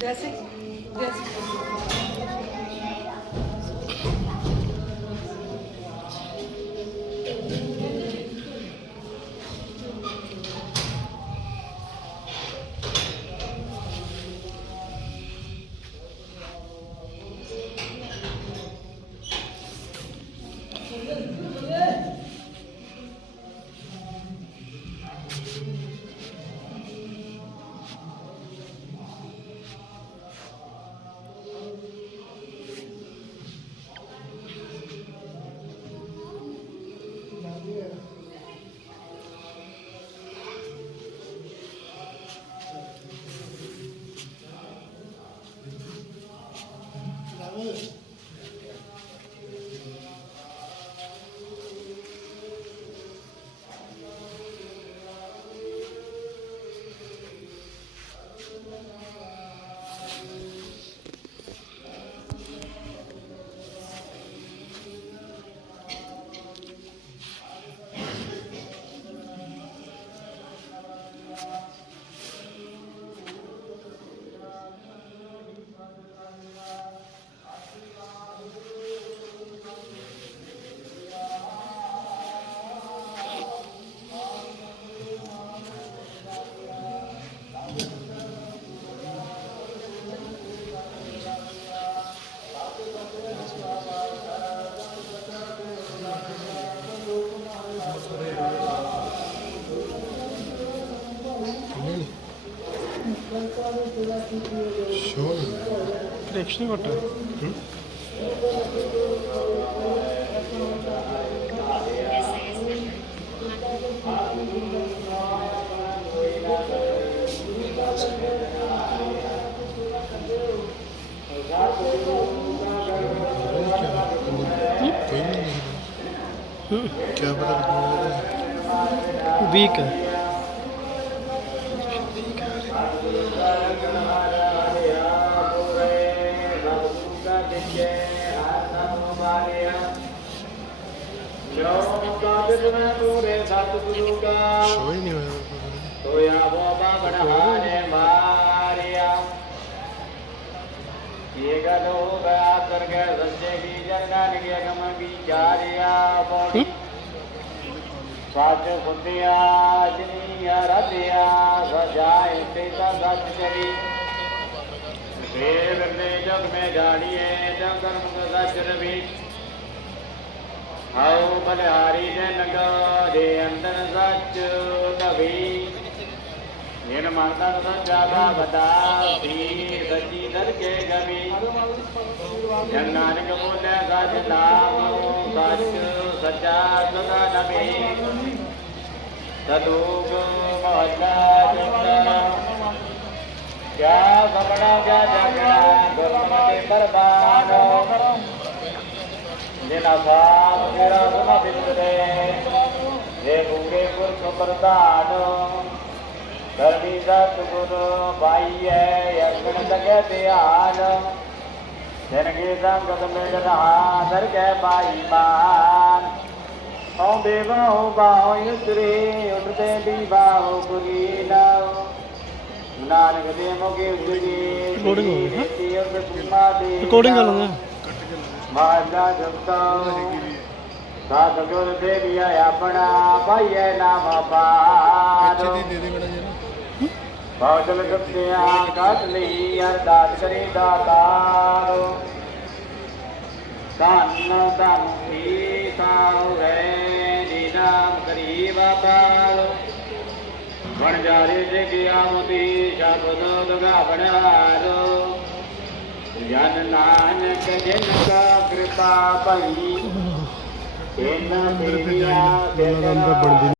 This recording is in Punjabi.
जैसे जैसे Show. Quebra agora. Bica. ਹੈ ਕੋਈ ਨਹੀਂ ਕੀ। ਪਤਾ ਲੱਗੂਗਾ ਵੀਕ ਹੈ ਸ਼ੋ ਹੀ ਨਹੀਂ ਹੋਇਆ। ਤੋਇਆ ਬੋਬਾ ਬੜਹਾਰੇ ਮਾਰਿਆ। ਇਹ ਗੱਲ ਗਿਆ ਕਰਗੇ ਸੱਚੇ ਕੀ ਜਨਗਨ ਕੀ ਅਗਮ ਵਿਚਾਰਿਆ ਬੋੜੀ ਸੱਚ ਸੁਧਿਆ ਜਨੀ ਰਤਿਆ ਸਜਾਏ ਤੇ ਤਾਂ ਸੱਚ ਚਲੀ। ਫੇਰ ਨੇ ਜਗ ਮੇ ਜਾਣੀਏ ਜਗ ਕਰਮ ਸੱਚ ਰਵੀ ਆਓ ਬਲਿਹਾਰੀ ਦੇ ਨਗਾ ਦੇ ਅੰਦਰ ਸੱਚ ਨਵੀ ਨਿਨ ਮੰਨਦਾ ਸੱਚਾ ਦਾ ਬਤਾ ਵੀ ਸੱਚੀ ਦਰ ਕੇ ਗਵੀ। ਜਨ ਨਾਨਕ ਬੋਲੇ ਸੱਚ ਨਾਮ, ਸੱਚ ਸੱਚਾ ਸਦਾ ਨਵੀ। ਸਦੂਕ ਮਹਲਾ ਜੁਗਤਾ ਕਿਆ ਸਪਣਾ ਕਿਆ ਜਗਣਾ ਗੁਰਮਤਿ ਬਰਬਾਦ ਜਿਨਾ ਸਾਥ ਮੇਰਾ ਸੁਨਾ ਬਿੰਦਰੇ ਜੇ ਪੂਰੇ ਪੁਰਖ ਪ੍ਰਧਾਨ ਕਰਮੀ ਸਤ ਗੁਰ ਪਾਈਐ ਅਗਣ ਲਗੇ ਧਿਆਨ। ਜਨਗੇ ਸੰਗਤ ਮਿਲ ਰਹਾ ਦਰ ਕੈ ਪਾਈ ਮਾਨ। ਆਉਂਦੇ ਬਾਹੋ ਬਾਹੋ ਉਤਰੇ ਉੱਠਦੇ ਦੀ ਬਾਹੋ ਪੁਰੀ ਨਾਉ ਨਾਨਕ ਦੇ ਮੋਗੇ ਉਜੜੀ Recording ਹੋ ਹੈ? ਰਿਕਾਰਡਿੰਗ ਰਿਕਾਰਡਿੰਗ ਕਰ ਲੈਂਦੇ ਮਾਲਾ ਜਪਤਾ ਸਾਧ ਗੁਰ ਦੇਵੀਆ ਆਪਣਾ ਪਾਈਏ ਨਾਮ ਅੱਛੇ ਬਾਦਲ ਗੱਤਿਆ ਕੱਟ ਲਈ ਅਰਦਾਸ ਕਰੀ ਦਾਤਾਰ ਧੰਨ ਧੰਨ ਕੀ ਸਾਵੇ ਜੀ ਨਾਮ ਕਰੀ ਬਾਪਾਲ ਬਣ ਜਾਰੇ ਜੇ ਗਿਆ ਮੋਤੀ ਸ਼ਬਦ ਦਗਾ ਬਣਾਰੋ ਜਨ ਨਾਨਕ ਜਿਨ ਕਾ ਕਿਰਪਾ ਭਈ ਇਹਨਾਂ ਮੇਰੇ ਤੇ